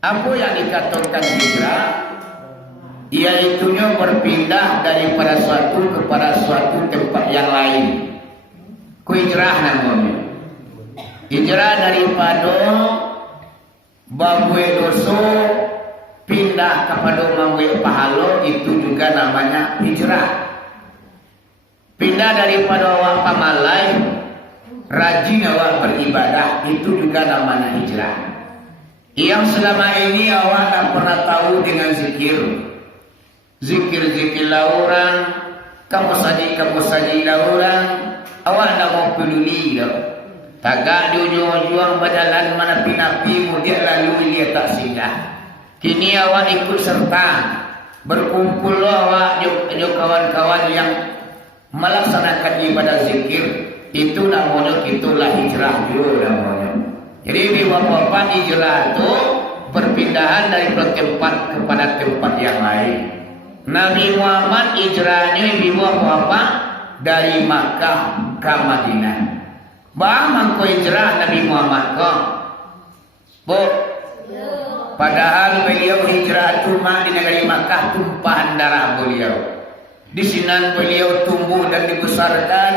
Apa yang dikatakan hijrah? Iaitunya berpindah daripada suatu kepada suatu tempat yang lain. Ku hijrah namanya. Hijrah daripada babue dosa pindah kepada babue pahala, itu juga namanya hijrah. Pindah daripada awak pamalai, rajin awak beribadah, itu juga namanya hijrah. Yang selama ini awak tak pernah tahu dengan zikir. Zikir-zikir orang, kamu saji orang, awak tak mau peduli dah. Tagak di ujung-ujung berjalan mana pinapi, mudik lalu dia tak singgah. Kini awak ikut serta, berkumpul awak dengan kawan-kawan yang melaksanakan ibadah zikir. Itu namanya, itulah hijrah juga namanya. Jadi di bapak-bapak, hijrah itu perpindahan dari tempat kepada tempat yang lain. Nabi Muhammad hijrahnya di bapak-bapak dari Makkah ke Madinah. Bagaimana kau hijrah Nabi Muhammad kau? Bu, padahal beliau hijrah cuma di negeri Makkah, tumpahan darah beliau. Di sini beliau tumbuh dan dibesarkan.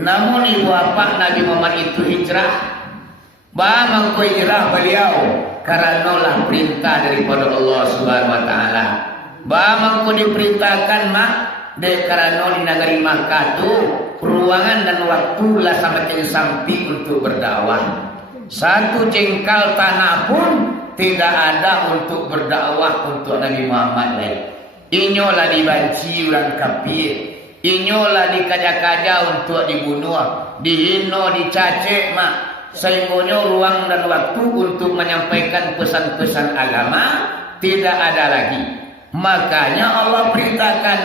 Namun ibu bapak Nabi Muhammad itu hijrah. Bagaimana kau hijrah beliau? Karena lah perintah daripada Allah Subhanahu Wa Taala. Bagaimana kau diperintahkan mak? Karena di negeri Makkah itu ruangan dan waktu lah sama sampai untuk berdakwah. Satu jengkal tanah pun tidak ada untuk berdakwah untuk Nabi Muhammad lain. Inyolah dibanci orang kafir, inyolah dikaja-kaja untuk dibunuh, dihina, dicacik mak. Sehingga ruang dan waktu untuk menyampaikan pesan-pesan agama tidak ada lagi. Makanya Allah perintahkan,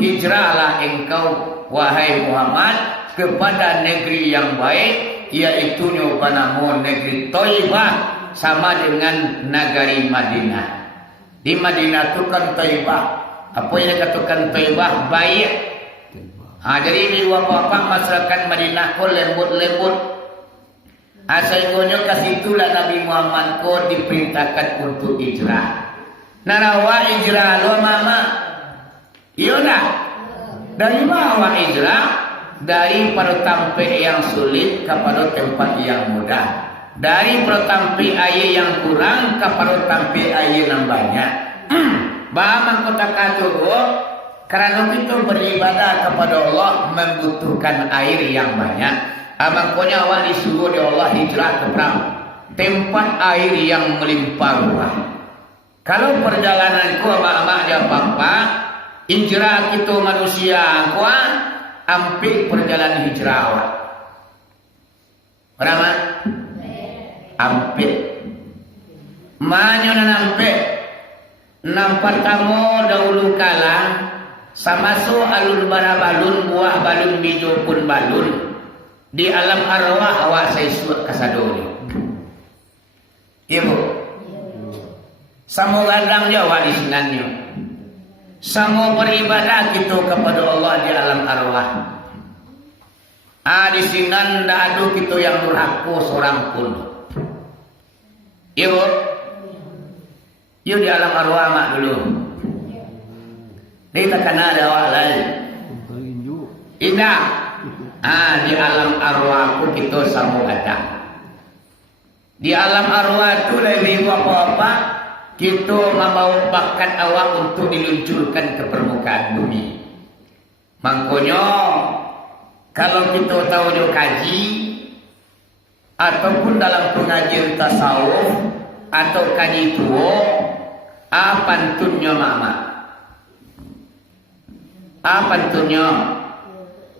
hijrahlah engkau wahai Muhammad kepada negeri yang baik, yaitu nyobanamu negeri Thaibah, sama dengan negeri Madinah. Di Madinah itu kan Thaibah. Apa yang dikatakan Thaibah? Baik. Jadi di bapak masyarakat Madinah kau lembut-lembut. Asalnya kasitulah Nabi Muhammad kau diperintahkan untuk hijrah. Narawa hijrah lo mama. Iya dah. Dari mana hijrah? Dari pada tempat yang sulit kepada tempat yang mudah. Dari pada tempat air yang kurang kepada tempat air yang banyak. Bagaimana kota kata karena kita beribadah kepada Allah membutuhkan air yang banyak. Makanya awak disuruh oleh Allah hijrah ke tempat air yang melimpah ruah. Kalau perjalananku mak-mak ya papa, hijrah kita manusia aku ambil perjalanan hijrah awak. Berapa? Ambil. Mana nampak? Nampak tamu dahulu kala sama so alun bara balun, buah balun, bijo pun balun. Di alam arwah awak saya suat kasadoni. Ibu, sama ladang Jawa di sinannya. Sama beribadah kita kepada Allah di alam arwah. Di sinan ndak ada kita yang durhaka seorang pun. Ibu, yuk di alam arwah mak dulu. Kita kena ada awak lain. Indah. Di alam arwahku kita sama ada. Di alam arwah itu lebih apa-apa kita membawa bakat awak untuk diluncurkan ke permukaan bumi. Makanya kalau kita tahu dia kaji ataupun dalam pengajian tasawuf atau kaji tua, apa tunnya mama? Apa tunnya?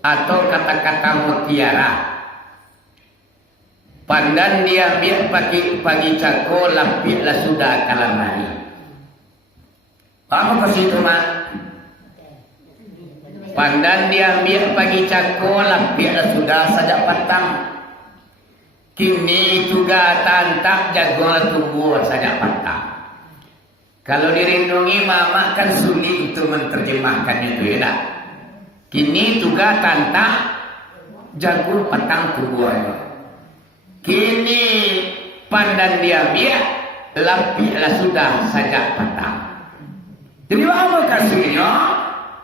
Atau kata-kata mutiara. Pandan dia biar pagi cako lampir lah sudah kalamari. Apa ke situ mak? Pandan dia biar pagi cako lampir lah sudah saja patang. Kini juga tantak jagung tumbuh saja patang. Kalau dirindungi mama kan sulit untuk menerjemahkannya itu ya tak? Kini juga tantak jagung patang tumbuhnya. Kini pandan dia biak lapiklah sudah saja patah. Jadi apa kasihnya?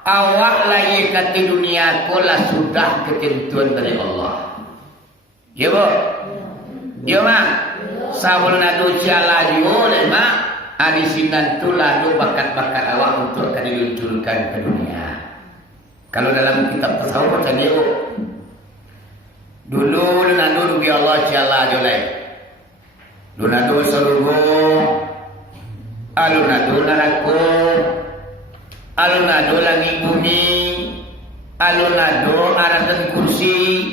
Awak lagi kat dunia kolah sudah ketentuan dari Allah. Ya bu? Ya mak? Sabun adu ciala dioleh mak. Adi singan tu lalu bakat-bakat awak untuk akan diluncurkan ke dunia. Kalau dalam kitab tasawuf tadi dulu nadu bi Allah ciala dioleh. Lunado salugo, alunado narako, alunado langit bumi, alunado aratan kursi,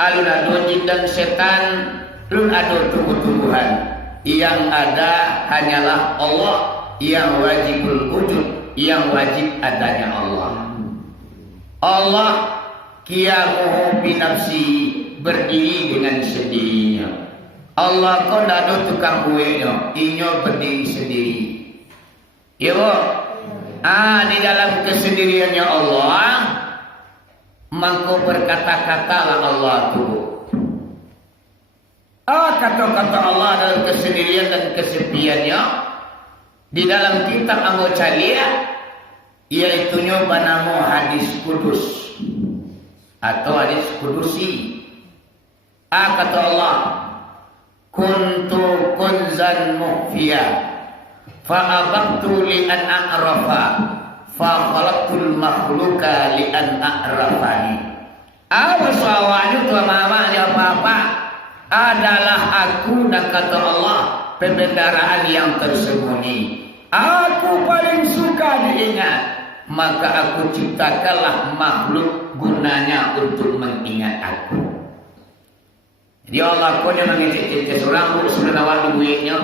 alunado jin dan setan, lunado tumbuh-tumbuhan. Yang ada hanyalah Allah, yang wajibul wujud, yang wajib adanya Allah. Allah qiyamuhu binafsi, berdiri dengan sendirinya. Allah kau nado tukang kuenya, inyo berdiri sendiri. Ya bu? Di dalam kesendiriannya Allah, mangko berkata-katalah Allah tu. Kata-kata Allah dalam kesendirian dan kesepiannya, di dalam kitab Ambocalia, iaitunya bernama hadis kudus atau hadis kudusi. Kata Allah, kuntu kunzan mukhfiya fa'abaktu li'an a'rafa fa'khalaqtul makhluka li'an a'rafani. Awasawanya tua mama apa-apa adalah aku, dan kata Allah pembendaraan yang tersembunyi. Aku paling suka diingat, maka aku ciptakanlah makhluk gunanya untuk mengingat aku. Dia Allah kau jangan ngecek-ngecek seorang bu sudah nawar duitnya.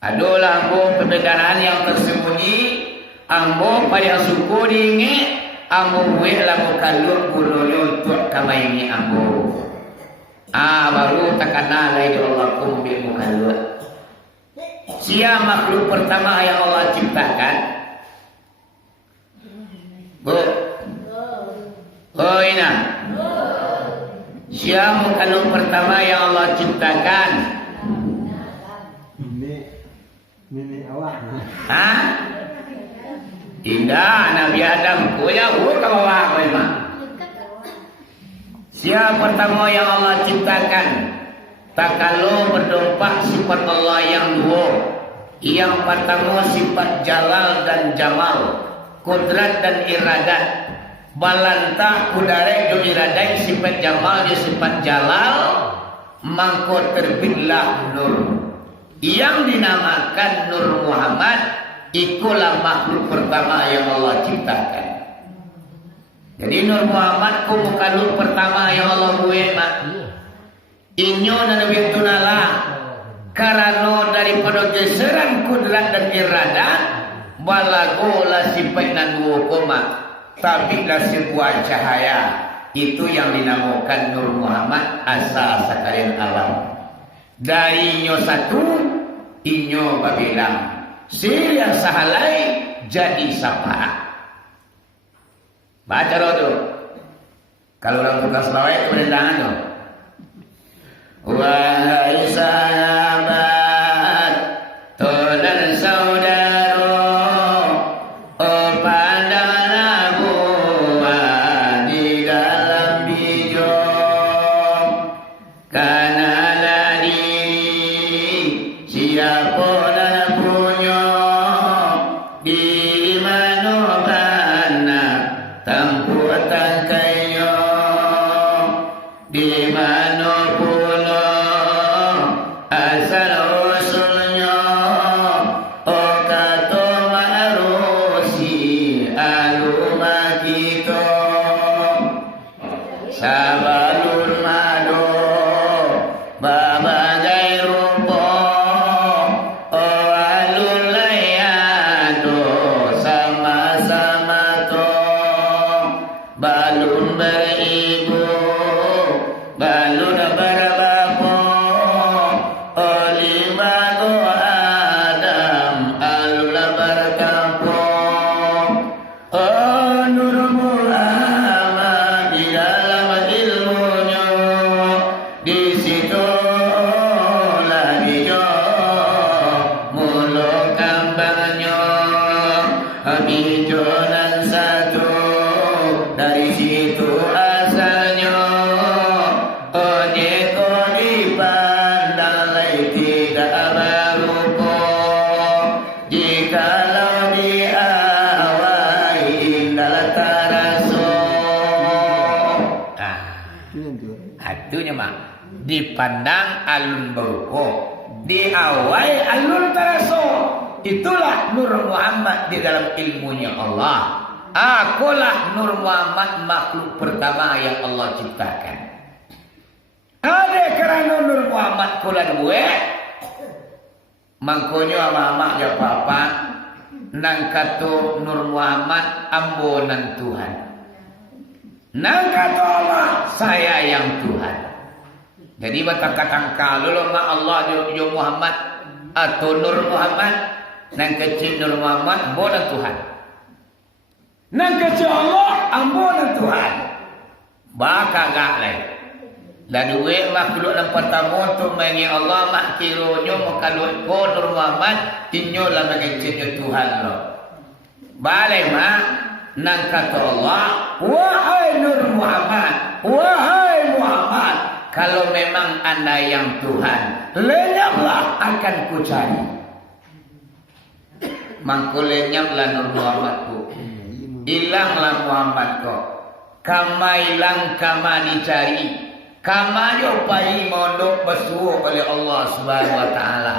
Adalah ambo perbedaan yang tersembunyi, ambo pada suku diingat, ambo buat lagu kalung bunuhnya untuk kamai ini ambo. Baru takkanlah lagi Allah kumbil mukalut. Siapa makhluk pertama yang Allah ciptakan? Bu. Oh ina. Siapa makhluk pertama yang Allah ciptakan? Nenek awak. Tidak, Nabi Adam. Kuya bukan awak memang. Siapa pertama yang Allah ciptakan? Tak kalau berdompak sifat Allah yang dua. Yang pertama sifat jalal dan jamal, kudrat dan iradat. Balantah kudarek do iradat sifat jamal di sifat jalal, mangko terbitlah nur. Yang dinamakan Nur Muhammad, itulah makhluk pertama yang Allah ciptakan. Jadi Nur Muhammad ku makhluk pertama yang Allah buat mak. Inyo dan Nabi Tunala karena daripada geseran kudrat dan iradat balagola sifat dan wukoma, tapi lah sebuah cahaya. Itu yang dinamakan Nur Muhammad asal sekalian alam. Dari inyo satu, inyo babilang si yang sahalai jadi sapa. Baca rodo. Kalau orang tukang selawai itu berendangan tu. Wahai sahabat, tolong saudara, pandanglah buah di dalam bijak, karena diri siapa dan punya di mana mana tempuh tangkainya, di mana pula asal usulnya. Oh kata marusi aluma kita sabalun mado babagai rupa. Oh alun layado sama-sama to balun beribu balun berbapa. Oh lima go Adam alun berkampung. Oh Nur Muhammad di dalam ilmunya, di situ lagi jauh dipandang alun berupa, diawai alun teraso. Itulah Nur Muhammad di dalam ilmunya Allah. Akulah Nur Muhammad, makhluk pertama yang Allah ciptakan. Ada kerana Nur Muhammad kula duwe, mangkonyo ama-ama ya papa nang kato Nur Muhammad ambonan Tuhan. Nang kato Allah saya yang Tuhan. Jadi batak-katang kalau ma Allah yo Muhammad atau Nur Muhammad, nang kecil Nur Muhammad ambonan Tuhan. Nang kecil Allah ambonan Tuhan. Baka gak lain. Dan duwe makhluk yang pertama untuk mengi Allah mak kironyo makalut ko Nur Muhammad inyo lah mengecil Tuhan lo. Balai mak nang kata Allah, wahai Nur Muhammad, wahai Muhammad, kalau memang anda yang Tuhan, lenyaplah akan ku cari. Mangko lenyaplah Nur Muhammadku, hilanglah Muhammad ko, kama hilang kama dicari. Kama nyopai mondok bersuruh oleh Allah Subhanahu wa taala.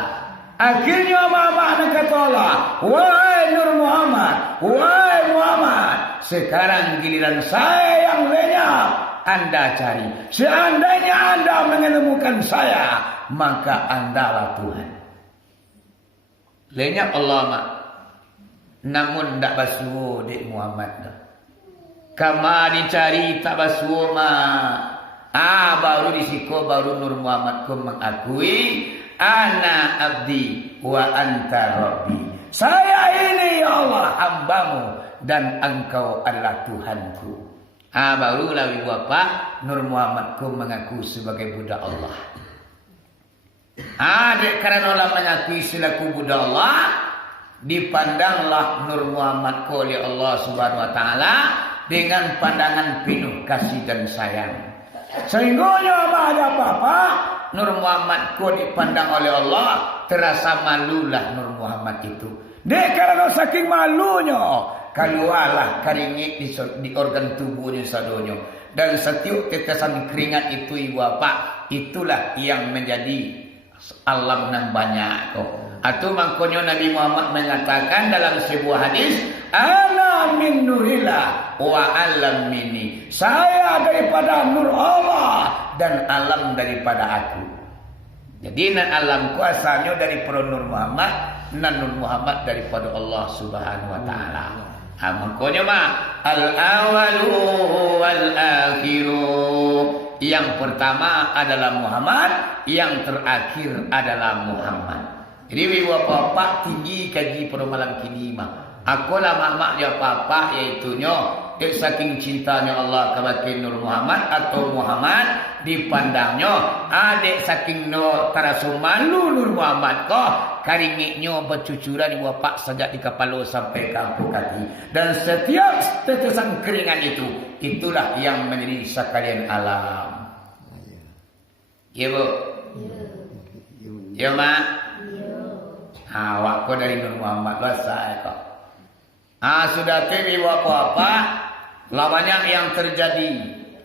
Akhirnya mama nak kata Allah, wahai Nur Muhammad, wahai Muhammad, sekarang giliran saya yang lenyap, anda cari. Seandainya anda menemukan saya, maka andalah Tuhan. Lenyap Allah mak. Namun tak basuh dek Muhammad. Kama dicari tak basuh mak. Baru disiko baru Nur Muhammad ku mengakui ana abdi wa anta rabbi. Saya ini ya Allah hambamu dan engkau adalah Tuhanku. Barulah ibu bapak Nur Muhammad ku mengaku sebagai budak Allah. Dek karena Allah mengakui selaku budak Allah, dipandanglah Nur Muhammad ku oleh Allah Subhanahu wa taala dengan pandangan penuh kasih dan sayang. Sehingganya ada apa-apa Nur Muhammad ku dipandang oleh Allah, terasa malulah Nur Muhammad itu. Dia karena saking malunya keluarlah keringat di organ tubuhnya sadonyo, dan setiap tetesan keringat itu ibu bapak itulah yang menjadi alam nan banyak kok. Atau makanya Nabi Muhammad mengatakan dalam sebuah hadis, ana min nurillah wa alam minni. Saya daripada nur Allah dan alam daripada aku. Jadi nan alam kuasanya daripada Nur Muhammad, nan Nur Muhammad daripada Allah Subhanahu wa taala. Makanya mah al-awalu wal akhiru. Yang pertama adalah Muhammad, yang terakhir adalah Muhammad. Jadi bapak tinggi kaji pada malam kini mah. Akulah mamak ya papa yaitu dek saking cintanya Allah kepada Nur Muhammad atau Muhammad dipandangnya adek saking no tarasu malu Nur Muhammad kok karingitnya bercucuran ibu bapak sejak di kepala sampai kampung kaki, dan setiap tetesan keringan itu itulah yang menjadi sekalian alam. Ya bu, ya mak. Awak kau dari Nur Muhammad basah kok. Sudah tiba apa-apa lawannya yang terjadi.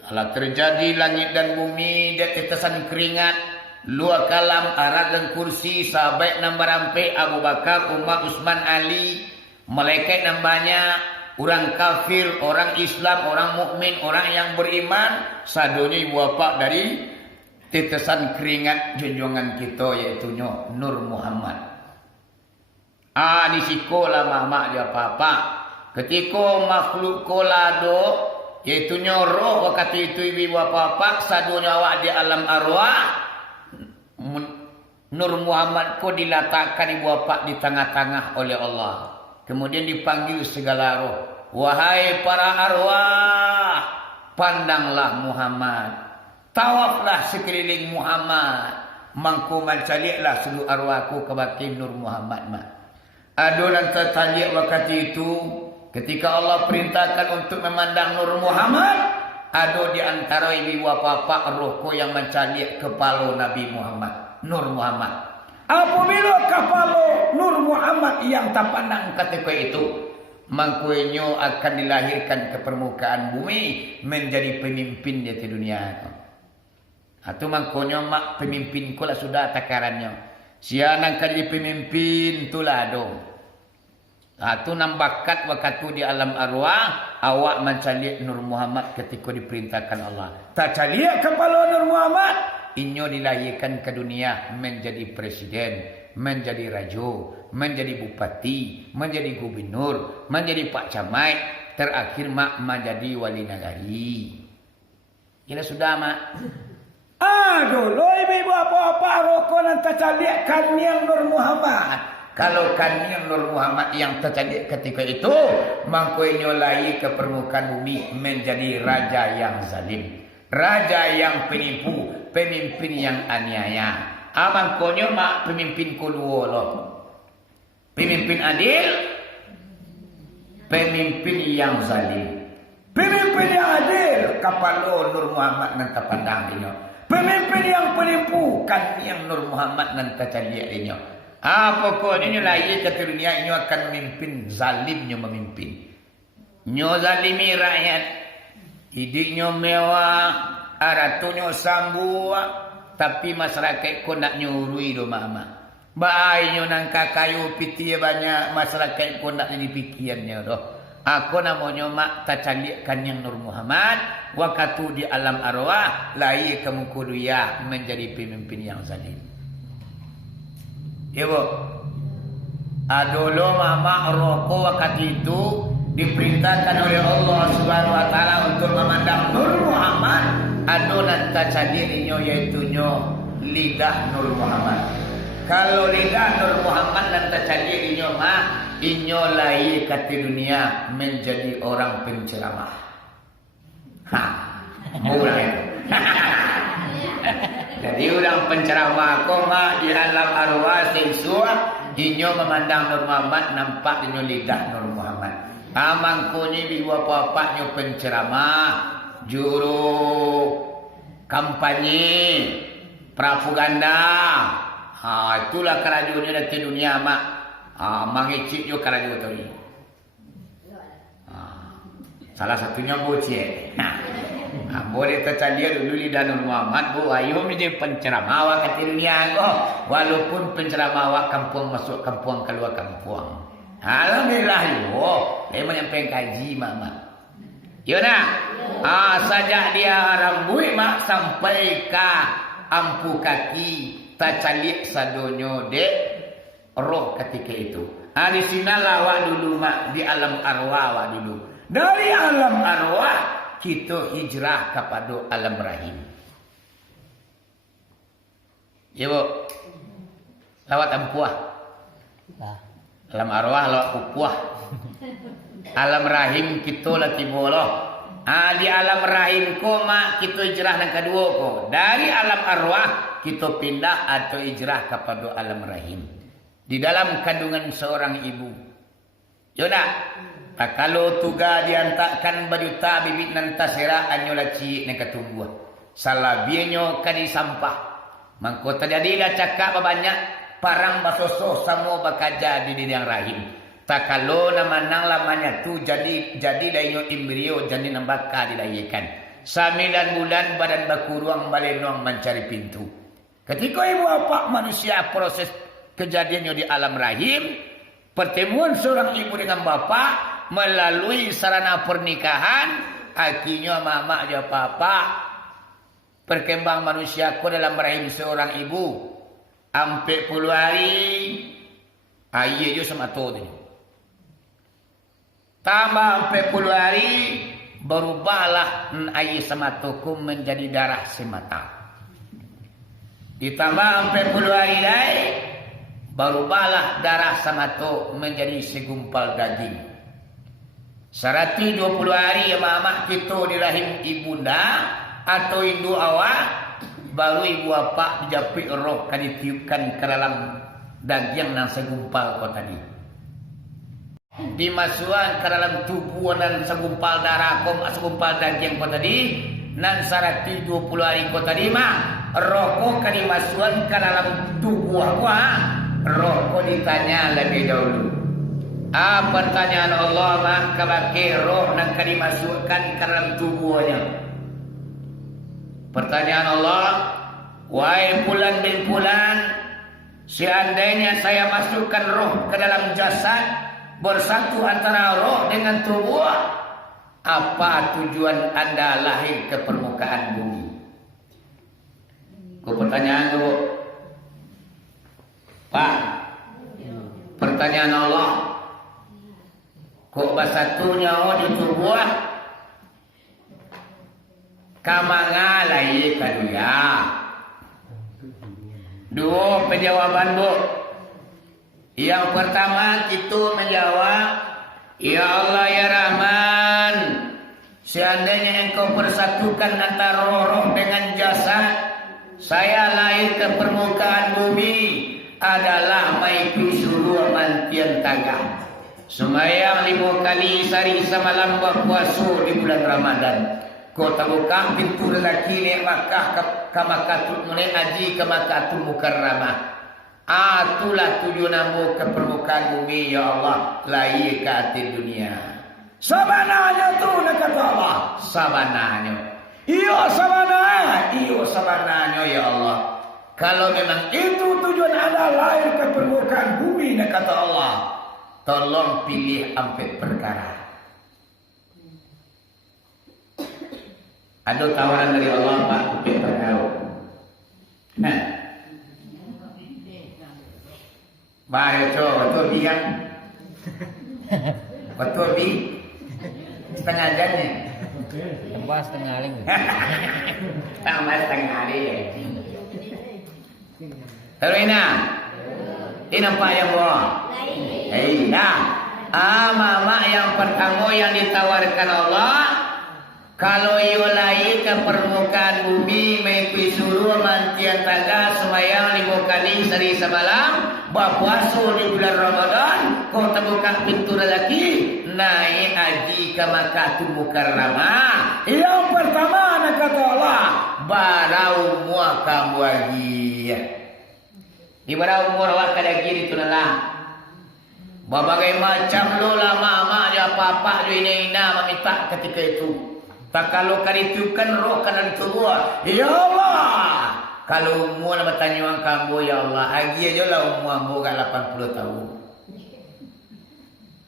Kalau terjadi langit dan bumi dia tetesan keringat, luar kalam arat dan kursi sahabat nan barampe Abu Bakar, Umar, Utsman, Ali, malaikat nan banyak, orang kafir, orang Islam, orang mukmin, orang yang beriman, sadonya ibu bapak dari tetesan keringat junjungan kita yaitu Nur Muhammad. Di sikolah mama dia papa. Ketika makhluk kolado yaitu roh waktu itu ibu bapa sadunya awak di alam arwah, Nur Muhammad ko diletakkan ibu bapa di tengah-tengah oleh Allah. Kemudian dipanggil segala roh, wahai para arwah, pandanglah Muhammad, tawaflah sekeliling Muhammad, mangku mencaliklah seluruh arwahku ke batin Nur Muhammad mah. Adolan tertaliak waktu itu ketika Allah perintahkan untuk memandang Nur Muhammad, ada di antara ibu bapa rohku yang mencalik kepala Nabi Muhammad, Nur Muhammad. Apabila kepala Nur Muhammad yang tak pandang ketika itu, mangkuenyo akan dilahirkan ke permukaan bumi menjadi pemimpin di dunia. Atu mangkonyo mak pemimpin ko lah sudah takarannya. Sianang kali pemimpin tu lah do. Atu nambakat waktu di alam arwah awak mencari Nur Muhammad ketika diperintahkan Allah. Tak cari kepala Nur Muhammad. Inyo dilahirkan ke dunia menjadi presiden, menjadi raja, menjadi bupati, menjadi gubernur, menjadi pak camat, terakhir mak menjadi wali nagari. Kira sudah mak. Aduh, lo ibu apa-apa rokok nan tercalikan yang Nur Muhammad. Kalau kan yang Nur Muhammad yang tercalik ketika itu, mangkoinyo lagi ke permukaan bumi menjadi raja yang zalim, raja yang penipu, pemimpin yang aniaya. Mangkonyo mak pemimpin kedua loh. Pemimpin adil, pemimpin yang zalim. Pemimpin yang adil kapalo Nur Muhammad nan terpandang inyo. Pemimpin yang penipu kan yang Nur Muhammad nan tercaliak inyo. Pokoknya nyo lahir ke dunia nyo akan memimpin, zalim nyo memimpin. Nyo zalimi rakyat. Hidup nyo mewah, ratu nyo sambua, tapi masyarakat ko nak nyurui do mama. Baai nyo nang kakayu piti banyak, masyarakat ko nak jadi pikirannya do. Aku namanya mak tercalikan yang Nur Muhammad, waktu di alam arwah lahir ke muka dunia menjadi pemimpin yang zalim. Ya bu, dulu mama rokok waktu itu diperintahkan oleh Allah Subhanahu Wa Taala untuk memandang Nur Muhammad. Adonan tajadirinyo yaitu nyo lidah Nur Muhammad. Kalau lidah Nur Muhammad dan tajadirinyo mah inyo lahir ke dunia menjadi orang penceramah. Mulai. Jadi orang penceramah koma di alam arwah sensua inyo memandang Nur Muhammad nampak inyo lidah Nur Muhammad. Amangkoni ibu apa-apa nyo penceramah, juru kampanye, propaganda. Itulah kerajuannya di dunia mak. Mangicip yo kerajaan tu ni. Salah satunya bocil. Boleh tercadia dulu lidah Nur Muhammad bu ayo menjadi penceramah awak kat dunia ko. Walaupun penceramah awak kampung masuk kampung keluar kampung. Alhamdulillah yo. Dia menyampaikan kaji mak. Yo nak. Sajak dia rambut mak sampai ke ampu kaki tercalik sadonyo dek roh ketika itu. Di sinalah awak dulu mak di alam arwah awak dulu. Dari alam arwah kita hijrah kepada alam rahim. Ya bu, lawat ampuah. Alam arwah lawat kupuah. Alam rahim kita lagi boloh. Di alam rahim ko mak kita hijrah yang kedua ko. Dari alam arwah kita pindah atau hijrah kepada alam rahim. Di dalam kandungan seorang ibu. Jodoh. Kalau tuga diantakkan bajuta bibit nan tasira anyo laci nak ketumbuh. Salah bienyo kadi sampah. Mangko terjadilah cakap banyak parang basoso samo bakaja di yang rahim. Tak kalau nama nang lamanya tu jadi lainyo embrio jadi nambaka dilahirkan. 9 bulan badan bakuruang balenong mencari pintu. Ketika ibu apa manusia proses kejadiannya di alam rahim, pertemuan seorang ibu dengan bapa melalui sarana pernikahan, akhirnya mama aja papa perkembang manusia ko dalam rahim seorang ibu ampe puluh hari aye yo sama tu tambah ampe puluh hari berubahlah aye sama tukum menjadi darah semata ditambah ampe puluh hari lain berubahlah darah sama tu menjadi segumpal daging. 120 hari mama kita di rahim ibunda atau induk awak baru ibu apa dijapit roh kan ditiupkan ke dalam daging yang segumpal kau tadi. Dimasukkan ke dalam tubuh dan segumpal darah kau segumpal daging kau tadi nan 120 hari kau tadi mah roh kau kan dimasukkan ke dalam tubuh awak roh kau ditanya lebih dahulu. Pertanyaan Allah maka bagi roh yang dimasukkan ke dalam tubuhnya. Pertanyaan Allah, wahai Fulan bin Fulan, seandainya saya masukkan roh ke dalam jasad, bersatu antara roh dengan tubuh, apa tujuan Anda lahir ke permukaan bumi? Pertanyaan tu, Pak. Pertanyaan Allah, kok bersatunya di tubuh? Kamanga lahir ke dunia. Dua penjawaban, Bu. Yang pertama kita menjawab, ya Allah ya Rahman, seandainya engkau persatukan antara roh dengan jasad, saya lahir ke permukaan bumi adalah maiku suruh mantian tagah. Semayang 5 kali sehari semalam berpuasa di bulan Ramadan. Kau buka pintu lelaki ni Makkah ke Makkatul Mulia Haji ke Makkatul Mukarramah. Itulah tujuanmu ke permukaan bumi ya Allah, lahir ke hati dunia. Sabananya tu nak kata Allah, sabananya. Iyo sabananya ya Allah. Kalau memang itu tujuan Anda lahir ke permukaan bumi nak kata Allah, tolong pilih ampe perkara. Ada tawaran dari Allah, Pak, untuk perkara. Nah, baik, betul di kan? Betul di setengah jam ni. Tambah setengah lagi. Tambah setengah hari. Tahu ina? Ini nampak yang buah. Nah, mama yang pertama yang ditawarkan Allah, kalau yulai ke permukaan bumi mengikuti suruh mantian taga semayang 5 kali sehari semalam, berpuasa di bulan Ramadan, kau terbuka pintu lelaki, naik haji ke Makkatul Mukarramah. Yang pertama nak kata Allah, barau mua kamu lagi. Di barau umur awak lagi itu lah. Berbagai macam lo lama-lama dia apa-apa dia ina meminta ketika itu. Tak kalau karitukan roh kanan tubuh, ya Allah. Kalau umur nak bertanya orang kamu, ya Allah, lagi aja lah umur kat 80 tahun.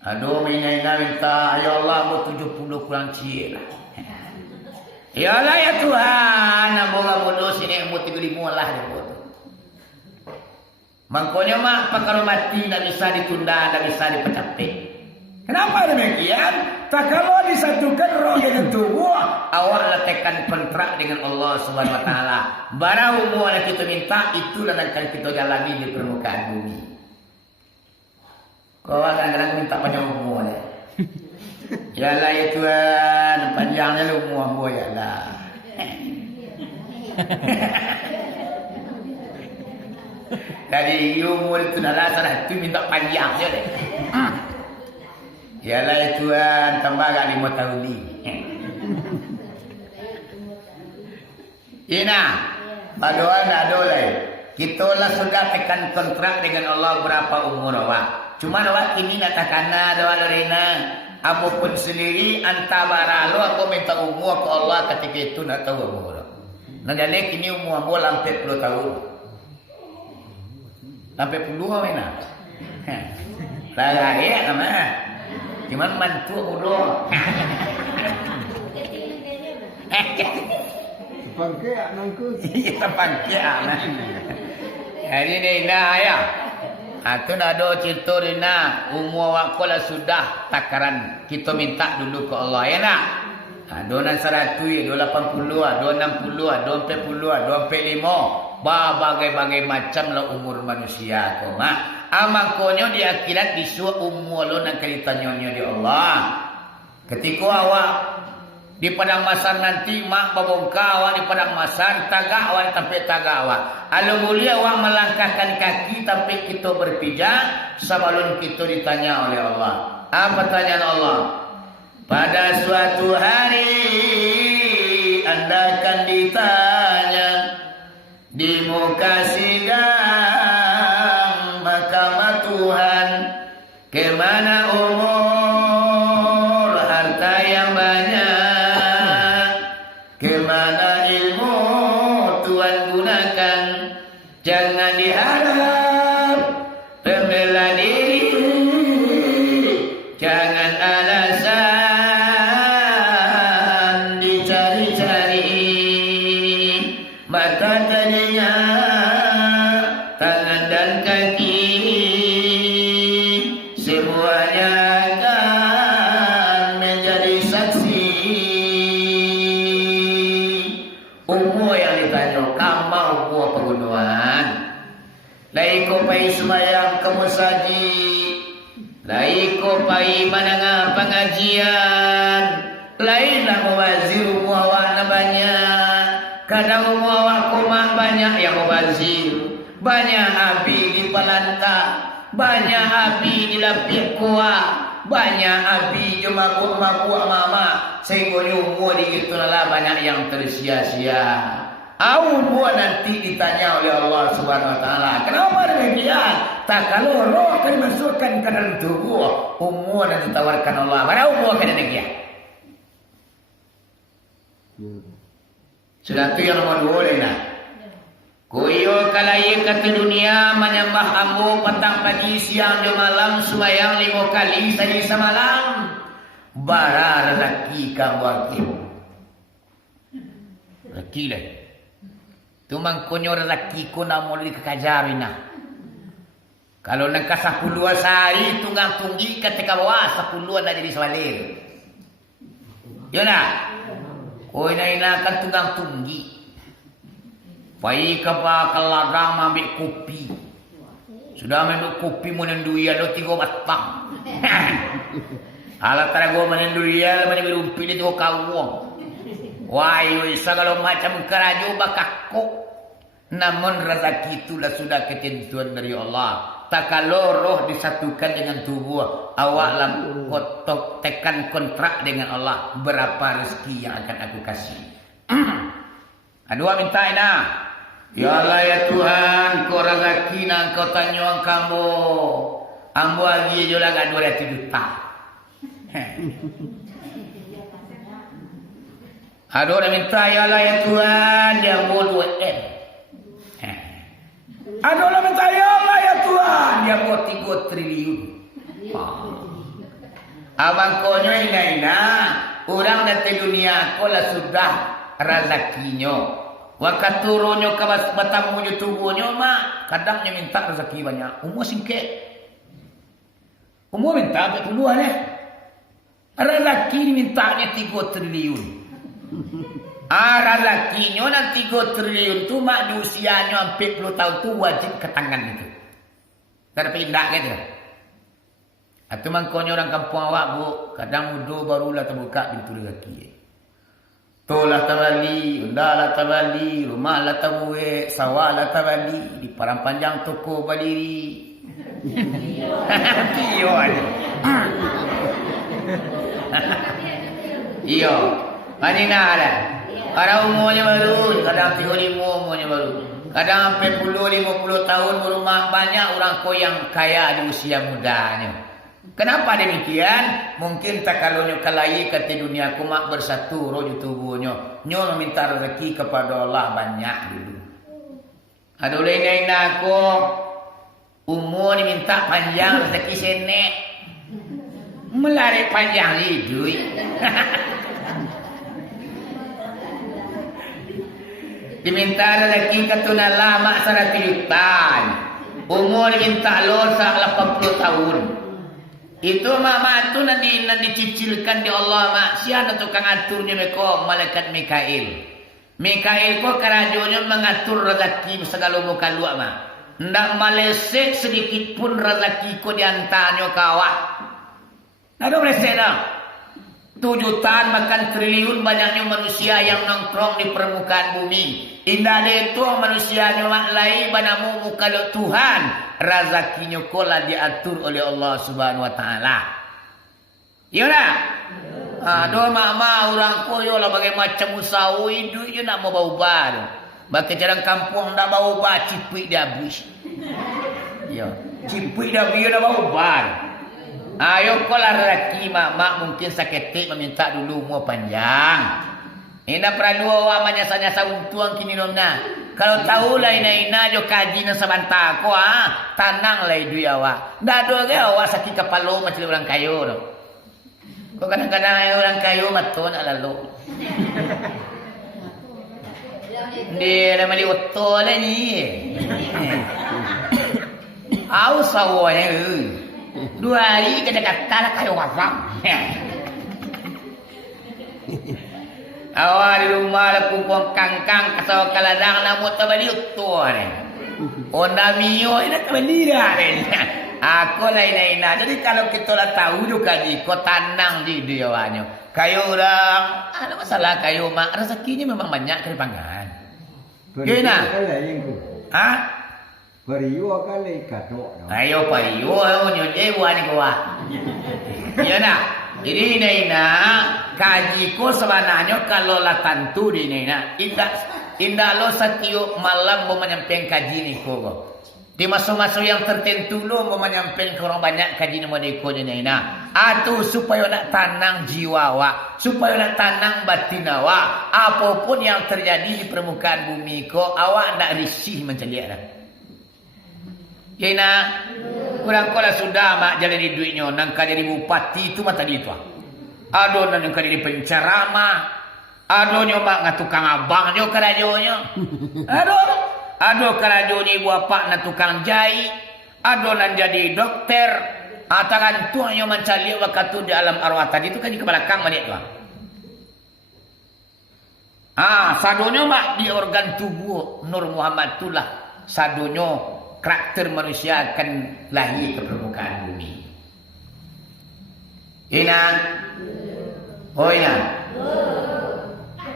Aduh, minta, ya Allah, umur 70 kurang cik lah. Ya Allah, ya Tuhan, nak bodoh sini umur 35 lah dia bodoh. Makanya mak, perkara mati tak bisa ditunda, tak bisa dipecapin. Kenapa demikian? Tak kalau disatukan roh dengan tubuh, awak letakkan kontrak dengan Allah Subhanahu Wa Taala. Barang umur yang kita minta, itulah yang akan kita jalani di permukaan bumi. Kau kadang-kadang minta panjang umur ya. Yalah ya Tuhan, panjangnya lu umur ya lah. Dari umur itu dah sana tu minta panjang je deh. Yalah ya Tuhan, tambah agak 5 tahun ni. Ina, paduan ada lah. Kita lah sudah tekan kontrak dengan Allah berapa umur awak. Cuma awak ini nak takana doa Lorena. Apapun sendiri antara lo aku minta umur ke Allah ketika itu nak tahu umur. Nah jadi kini umur aku sampai 10 tahun. Sampai 10 awak nak. Lagi ya sama. Cuman mantu udah. Pangke anangku. Kita pangke anak. Hari ni nah ya. Aku nak ada cerita Rina, umur aku lah sudah takaran. Kita minta dulu ke Allah ya nak. Donan 100, 280, 260, 240, 245. Berbagai-bagai macam lah umur manusia tu mak. Amakonyo di akhirat disuruh umur lo nak ditanya di Allah. Ketika awak di padang masar nanti mak babongka awak di padang masar tagak awak sampai tagak awak. Alu mulia awak melangkahkan kaki sampai kita berpijak sebelum kita ditanya oleh Allah. Apa tanyaan Allah? Pada suatu hari Anda akan ditanya di muka sidang mahkamah Tuhan, kemana umur harta yang banyak, kemana ilmu jangan diharap pembela diri, jangan alasan dicari-cari, mata telinga tangan dan kaki semuanya akan menjadi saksi. Umur yang ditanya, kamu umur pergunungan. Laiko pai semayang kamu saji, laiko pai menengah pengajian, lainlah mubazir muawana banyak. Kadang muawak kumah banyak yang mubazir, banyak api di pelanta, banyak api di lapik kuah, banyak api je mabuk-mabuk mama, sehingga umur di itulah banyak yang tersia-sia. Umur nanti ditanya oleh Allah Subhanahu Wa Taala, kenapa demikian? Tak kalau roh akan dimasukkan ke dalam tubuh, umur dan ditawarkan Allah. Mana umur kena demikian? Sudah tu yang nomor 2 lah. Koyo kalai kata dunia menyembah ambo petang pagi siang dan malam sumayang 5 kali saja semalam. Bara rezeki kamu akib. Rezeki lah. Tu mangkonyo rezeki ko na mo li kakajarina. Kalau nak 10 sehari tunggang tunggi ketika bawa 10 na jadi sawalir. Yo na. Koi na inakan tunggang tunggi. Pai ka pa kaladang ambil kopi. Sudah minum kopi menendui ada 3 batang. Alat tarago menendui ada minum pilih 2 kawong. Wah, segala macam kerajo bakakko. Namun rezeki itulah sudah ketentuan dari Allah. Tak kalau roh disatukan dengan tubuh, awaklah kotok tekan kontrak dengan Allah. Berapa rezeki yang akan aku kasih. Adua minta ina. Ya Allah ya Tuhan, kau rezeki nang kau tanya kamu. Ambo lagi juga gak 200 juta. Aduh dah minta ya Allah ya Tuhan, dia mau 2M. Aduh dah minta ya Allah ya Tuhan, dia mau 3 triliun. Abang konyo ina-ina, orang dari dunia kola sudah rezekinya. Wakat turunnya ke batamunya tubuhnya mak, kadangnya minta rezeki banyak. Umur singkit. Umur minta ke keluar ya. Rezeki mintanya 3 triliun. Rezekinya nanti 3 triliun tu mak di usianya 40 tahun tu wajib ke tangan itu. Terpindah gitu. Atau mangkonya orang kampung awak bu, kadang muda barulah terbuka pintu rezeki. Tolah tabali, undalah tabali, rumahlah tabuwe, sawahlah tabali, di parang panjang toko baliri. Iyo aja. Iyo. Manina ada. Kadang umurnya baru, kadang 35 umurnya baru. Kadang sampai 50 tahun berumah banyak orang ko yang kaya di usia mudanya. Kenapa demikian? Mungkin tak kalaunya kalai kata dunia aku mak bersatu roh di tubuhnya. Nyo meminta rezeki kepada Allah banyak dulu. Ada lain aku umur diminta panjang rezeki senek. Melarik panjang hidup. Diminta rezeki katuna lama 100 juta. Umur diminta losa 80 tahun. Itu mama tu nanti dicicilkan di Allah mak. Siapa tukang aturnya mereka malaikat Mikail. Mikail ko kerajonya mengatur rezeki segala muka luak mak. Ndak malesek sedikit pun rezeki ko diantaranya kawah. Ndak malesek dah. 7 jutaan makan triliun banyaknya manusia yang nongkrong di permukaan bumi. Indah itu manusianya mak lain banamu muka Tuhan. Razakinya kola diatur oleh Allah Subhanahu Wa Taala. Iya tak? Doa mak orang koyo lah bagai macam usaha hidupnya nak mau bau bar. Bagi jarang kampung nak bau bar cipik dia habis. Iya, cipik dia habis dah bau bar. Ayo kola rezeki mak mungkin saketik meminta dulu umur panjang. Ina perlu awak menyasa-nyasa untuang kini nona. Kalau tahu lah ina jo kaji na sabanta ko tanang lah itu awak. Dado ke awak sakit kepala macam orang kayu tu. Kau kadang-kadang orang kayu matun lalu. Dia nama dia otot lah ni. Au sawanya. 2 hari kena kata lah kayu wafam. Awak di rumah lah kumpul kangkang kasau kaladang namut tabali utuh ni. Onda mio ina tabali dah ni. Aku lah ina. Jadi kalau kita lah tahu juga ni kau tanang di dia awaknya. Kayu orang ada masalah kayu mak rezekinya memang banyak kena pangan. Gina. Ha? Periu kali kadok. Ayo periu nyoje buat ni kau. Ya nak. Jadi Naina kaji ko sebenarnya kalau lah tentu di Naina indah lo setiap malam mau menyampaikan kaji ni ko. Di masa-masa yang tertentu lo mau menyampaikan orang banyak kaji ni mau deko di Naina. Atau supaya nak tanang jiwa awak, supaya nak tanang batin awak. Apapun yang terjadi di permukaan bumi ko, awak nak risih menceliak dah. Yana, kurang kola sudah mak jalan di duitnya, nangka jadi bupati itu mata di itu. Aduh nangka jadi pencerama, aduh nyoba ngatukang abang nyo kerajonya. Aduh kerajonya ibu apa na tukang jahit, aduh nan jadi dokter, atakan tuh nyo mencari waktu di alam arwah tadi itu kan di belakang mana itu. Sadonyo mak di organ tubuh Nur Muhammad itulah sadonyo. Karakter manusia akan lahir ke permukaan bumi. Ina,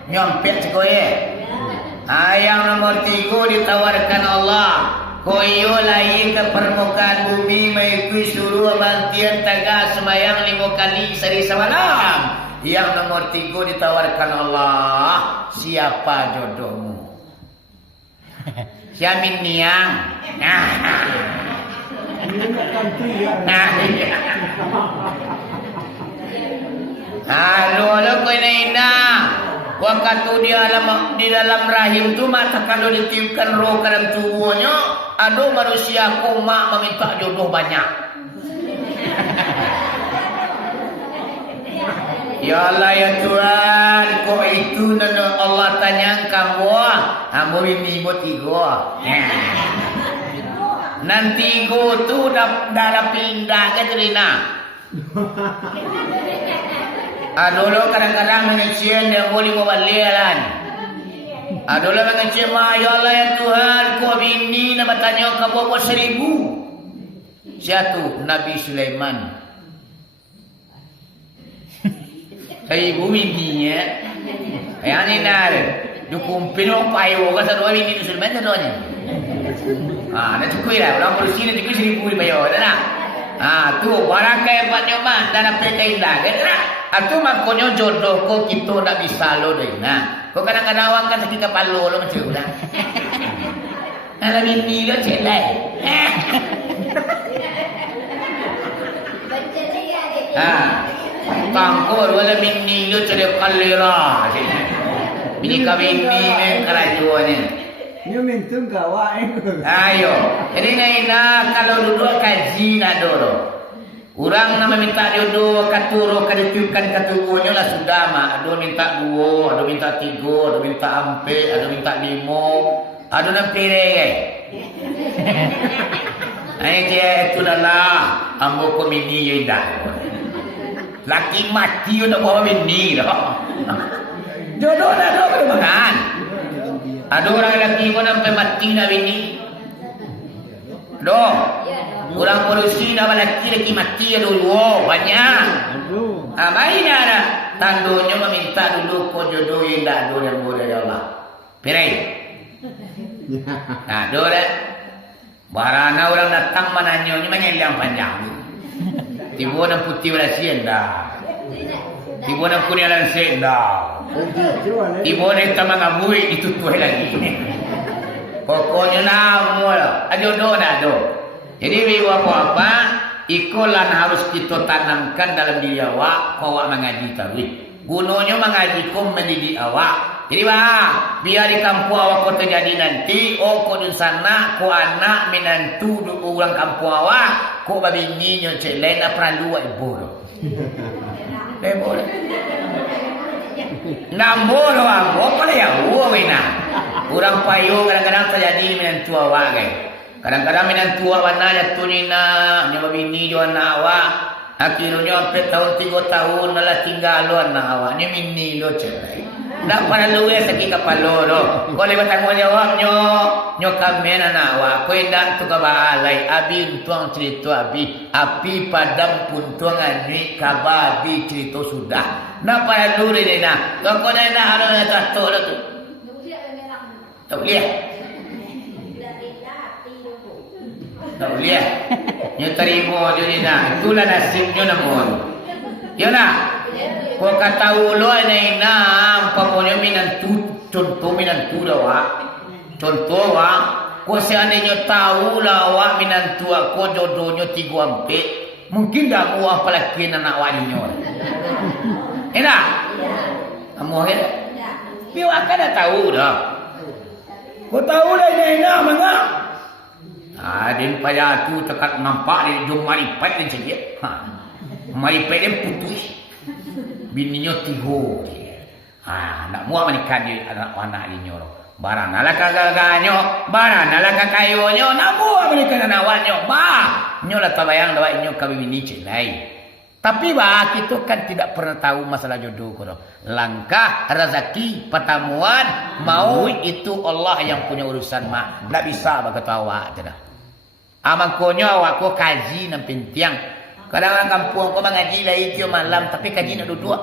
nyompet koye. Yang nomor 3 ditawarkan Allah. Koyo lahir ke permukaan bumi mengikuti suruh bantian taga sembahyang 5 kali sehari semalam. Yang nomor 3 ditawarkan Allah. Siapa jodohmu? Siamin niang. Halo kau Naina. Waktu di dalam rahim tu mata kalau ditiupkan roh ke dalam tubuhnya, aduh manusia koma meminta jodoh banyak. Ya Allah ya Tuhan, kok itu nana Allah tanya kamu, kamu ini buat tiga. Nanti go tu dah pindah ke Terina. Dulu kadang-kadang mengecil yang boleh membalikan. Dulu mengecil ya Allah ya Tuhan, kok ini nama tanya kamu buat 1000. Siapa Nabi Sulaiman. 1000 bininya. Yang ni nak dikumpul orang payo ke sadua bini Sulaiman sadonya. Nak cukup lah. Orang Malaysia nak cukup 1000 dibayar dah lah. Tu barang kaya buatnya mah dah dapat keindah kan lah. Tu makanya jodoh kau kita nak bisa lo deh. Kau kadang-kadang orang kan sakit kepala lo macam lah. Kalau bini lo celai. Tangkor wala bini lo celai kalera. Bini kawin ni kerajuannya. Dia minta kawan. Ayo. Jadi Naina kalau duduk kaji nak dulu. Orang nama minta jodoh katuro kaditiupkan katubuhnya lah sudah mak. Ada minta 2, ada minta 3, ada minta 4, ada minta 5, ada nak pilih. Itu lah ambo komini dah. Laki mati untuk bawa bini dah. Jodoh dah tu makan. Ada orang lelaki pun sampai mati nak bini. Orang polisi dah lelaki mati dulu. Banyak. Main ada. Tandunya meminta dulu kau jodoh yang dah ada yang boleh dari Allah. Pirai. Ada dah. Barana orang datang menanyanya menyelang panjang. Tiba nak putih berasian dah. Tiba nak kuning langsing dah. Tiba nak tambah ngabui itu tuh lagi. Pokoknya nama lah. Jodoh dah tu. Jadi biwa apa-apa ikolan harus kita tanamkan dalam diri awak. Kau awak mengaji tauhid. Gunanya mengajikum mendidik awak. Jadi biar di kampung awak kau terjadi nanti, kau di sana, kau anak menantu orang kampung awak, kau babini nyocek lain apa dua ibu. Boleh. Nambah doang, apa ya? Wina. Orang payung kadang-kadang terjadi menantu awak kan. Kadang-kadang menantu awak nanya tu nina, nyoba bini jo anak awak. Akhirnya sampai tahun 3 tahun malah tinggal lo anak awak. Ni mini lo cerai. Tak pada luwe sakit kepala lo. Kau lewat tanggungjawab nyo kamen anak awak. Kau hendak tu kabalai. Abi tuang cerita abi. Api padam pun tuang ani kabar abi cerita sudah. Nak pada luwe ni nak. Kau nak harus tahu lo tu. Tak boleh. Tak boleh. Nyo terima je ni nak. Itulah nasibnya namun. Ya nak. Kau kata ulo ni nak. Pamonya minantu. Contoh minantu dah wak. Contoh wak. Kau seandainya tahu lah wak minantu aku jodohnya 3 ampik. Mungkin dah muah pelakin anak wadinya. Enak? Kamu kan? Biar kan dah tahu dah. Kau tahu dah ini enak mangga. Din payah tu tekat nampak dia jom maripet dia cakap. Maripet dia putus. Bininya 3. Nak muak menikah dia anak dia nyorok. Barang nalah kagak-kagaknya. Barang nalah kakayonyo. Nak muak menikah anak awaknya. Nyo lah tabayang dapat nyo kami bini celai. Tapi kita kan tidak pernah tahu masalah jodoh ko. Langkah rezeki pertemuan mau itu Allah yang punya urusan mak. Tak bisa berkata awak je dah. Amangkonyo awak ko kaji nang pintiang. Kadang-kadang kampung ko mengaji lagi kio malam tapi kaji nak duduk.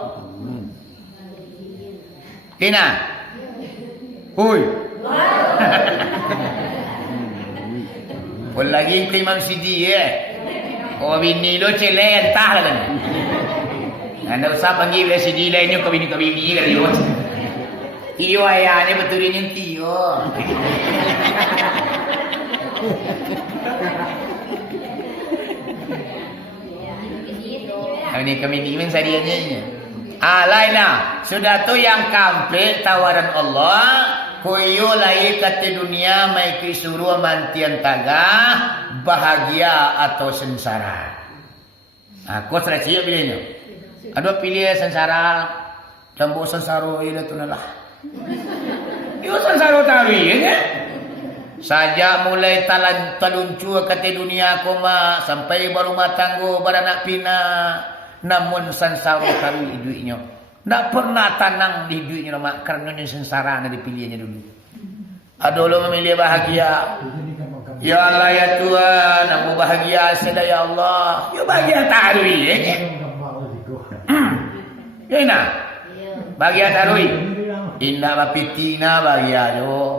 Tina. Oi. Pun lagi ke Imam Sidi Oh bini lo celai entah lah kan. Anda usah panggil dia Sidi lainnya kau bini kan dia. Tio ayahnya betul ini Tio. Ini kami ingin sadianya. Lainlah. Sudah tu yang komplit tawaran Allah. Koyo lahir kata dunia mai kisuruh mantian tagah bahagia atau sengsara. Aku serasiap pilihnya. Ada pilih sengsara. Lambu sengsara ini tu nalah. Yo sengsara tawi ya. Saja mulai taluncur kata dunia koma sampai berumah tangga beranak pina. Namun sengsara tawi hidupnya. Tak pernah tanang di hidupnya mak kerana ni sengsara nak dipilihnya dulu. Adolo memilih bahagia. Ya Allah ya Tuhan, aku bahagia sedaya ya Allah. Ya bahagia tarui Ya nak. Bahagia tarui. Indah bapitina bahagia jo.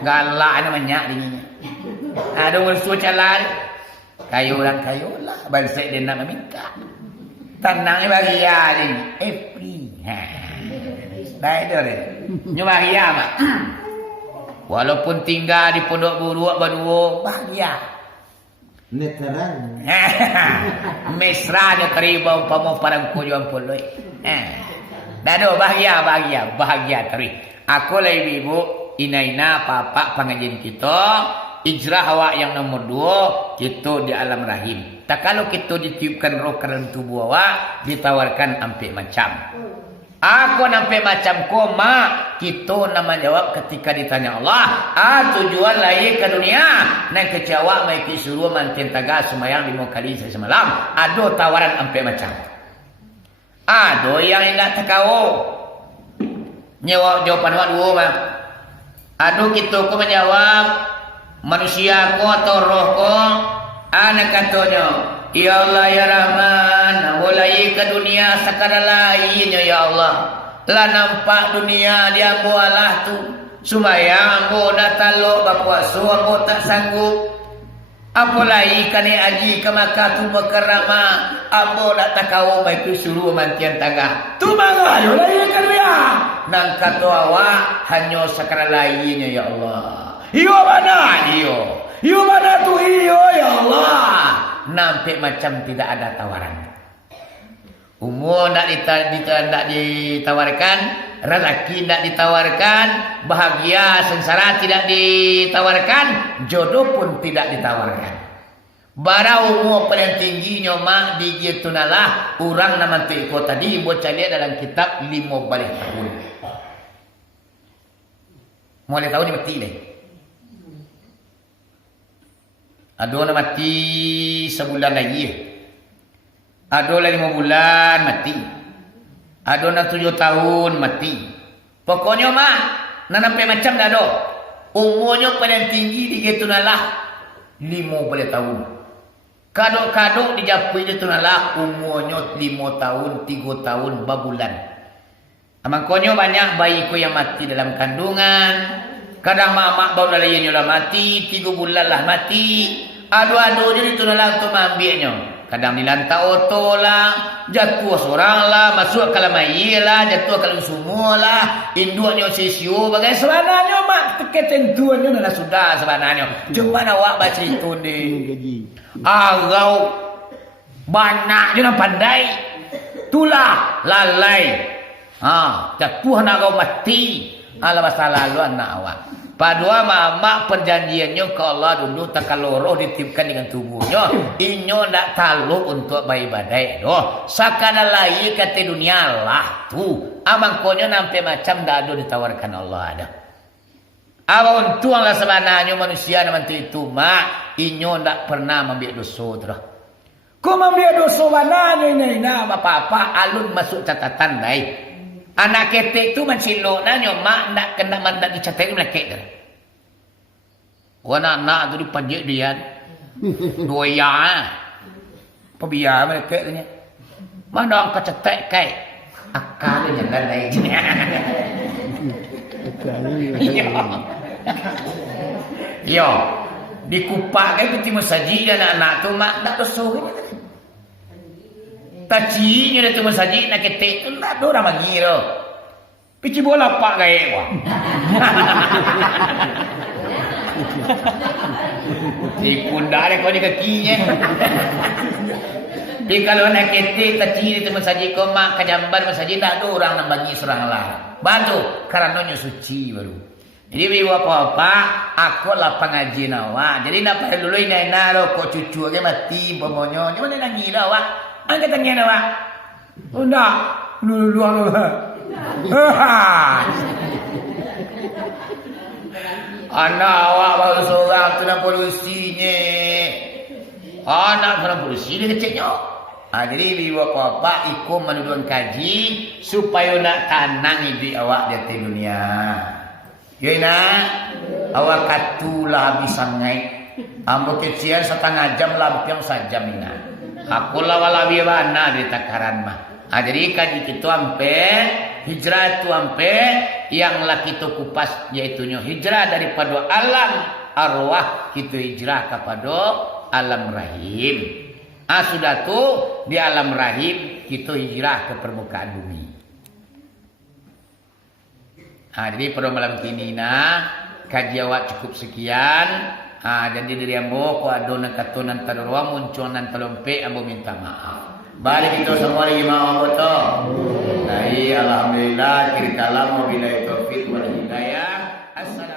Galak namanya dinnya. Ada musuh jalan. Kayu lah. Bangsa dia nak meminta. Tenangnya bahagia ni. Free. Baik dah ni. Nyo bahagia mak. Walaupun tinggal di pondok buruk berdua bahagia. Neteran. Mesra dia terima umpama parang kujuan puloi. Dado bahagia teri. Aku lah ibu ina papa pengajian kita. Ijrah awak yang nomor 2 kita di alam rahim. Tak kalau kita ditiupkan roh ke dalam tubuh awak ditawarkan ampik macam. Aku nampak macam koma kita nama jawab ketika ditanya Allah. Tujuan lahir ke dunia nak kecewa mai disuruh mantin taga semayang 5 kali semalam. Ada tawaran ampik macam. Ada yang tidak takau. Nyawa jawapan awak 2 mah. Ada kita ko menjawab manusia ko atau roh ko anak katanya ya Allah ya Rahman mulai ke dunia sekarang lainnya ya Allah lah nampak dunia dia bualah tu sumayang ambo nak taluk berpuasa ambo tak sanggup apalagi kani aji ke Makkah tu berkerama ambo nak takau mai tu suruh mantian tangga tu mangga yo lain kan dia nang kata awak hanya sekarang lainnya ya Allah. Iyo mana iyo? Iyo mana tu iyo ya Allah? Nampak macam tidak ada tawaran. Umur tidak ditawarkan, rezeki tidak ditawarkan, bahagia sengsara tidak ditawarkan, jodoh pun tidak ditawarkan. Bara umur paling tingginya mak digitunalah orang nama tiko tadi baca dia dalam kitab 15 tahun. Mulai tahun ni mati deh. Ada orang mati sebulan lagi. Ada lagi 5 bulan mati. Ada orang 7 tahun mati. Pokoknya mah nanampai macam dah ada. Umurnya paling tinggi digitunalah 15 tahun. Kadok-kadok dijapui digitunalah umurnya 5 tahun, 3 tahun, babulan. Makanya banyak bayiku yang mati dalam kandungan. Kadang mak baru lainnya lah mati, 3 bulan lah mati. Adu-adu jadi tunalah untuk ambilnya. Kadang dilantak oto lah, jatuh seorang lah, masuk kalau mayi lah, jatuh kalau semua lah, induknya sisio, bagai sebenarnya mak ketentuannya dah sudah sebenarnya. Cuma awak baca itu ni. Agau banyak je nak pandai, tulah lalai. Jatuh nak kau mati, ala masa lalu anak awak. Padua mama perjanjiannya ke Allah dulu tak kalau roh ditipkan dengan tubuhnya inyo tak talu untuk beribadah doh sakana lain kata dunia lah tu amangkonya nampai macam dah ada ditawarkan Allah ada awak untung lah sebenarnya manusia nanti itu mak inyo tak pernah membiak dosa terus kau membiak dosa mana ini apa-apa alun masuk catatan baik. Anak ketek tu mencilok nanya mak nak kena mandat dicatat melekek dah. Anak tu dipanjat dia. Doya. Pebia melekek tu nya. Mana orang kecetek kai. Akal dia jangan lain. Yo. Dikupak kai peti masjid anak-anak tu mak tak dosa. Tacinya dia tu masjid nak ketek tu tak ada orang bagi tu. Pici bola pak gaya wah. Di pundak dia kau di kakinya. Tapi kalau nak ketek taci dia tu masjid kau mak kajamban masjid tak ada orang nak bagi seorang lah. Bantu karenanya suci baru. Jadi biwa apa-apa aku lah pengajian awak. Jadi nak pada dulu ini nak kau cucu ke mati pemonyo. Mana nak ngira awak? Angkat tangan awak. Oh nak. Luang awak. Anak awak baru seorang tu nak polusinya. Anak seorang polusi dia kecilnya. Jadi biwa apa-apa ikut menudun kaji supaya nak tanang hidup awak di dunia. Ya nak. Awak katulah habis sangai. Ambo kecian 1/2 jam lampiang sajam ina. Aku lawalawi wana di takaran mah. Jadi kaji itu ampe hijrah itu ampe yang laki itu kupas yaitunya hijrah daripada alam arwah kita hijrah kepada alam rahim. Sudah tu di alam rahim kita hijrah ke permukaan bumi. Jadi pada malam kini kaji awak cukup sekian. Jadi diri ambo ko adona katunan tadurwa muncul nan talompe ambo minta maaf. Balik kita semua lagi maaf beto. Alhamdulillah kiri kalam wabillahi taufik wal hidayah. Assalamualaikum.